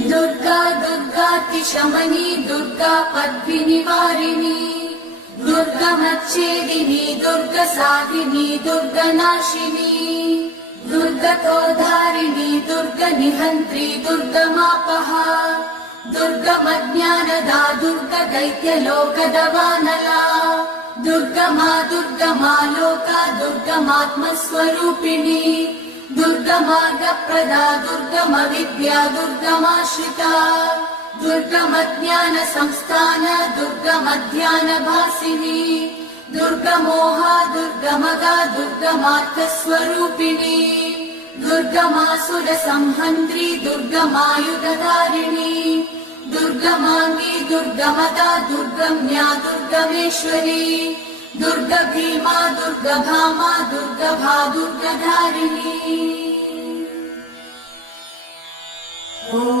दुर्गा दुर्गातिशमनी दुर्गा पद्मिनिवारिणी दुर्गमच्छेदिनी दुर्गसाधिनी दुर्गनाशिनी दुर्गतोद्धारिणी दुर्गनिहन्त्री दुर्गमापहा दुर्गमज्ञानदा दुर्गदैत्यलोकदवानला दुर्गमा दुर्गमा लोका दुर्गमात्मस्वरूपिणी दुर्गमार्गप्रदा दुर्गमविद्या दुर्गमाश्रिता दुर्गमज्ञानसंस्थान दुर्गमध्यानभासिनी दुर्गमोहा दुर्गमगा दुर्गमार्थस्वरूपिणी दुर्गमासुरसंहन्त्री दुर्गमायुधधारिणी दुर्गमाङ्गी दुर्गमदा दुर्गम्या दुर्गमेश्वरी दुर्गभीमा दुर्गभामा दुर्गभा दुर्गधारिणी।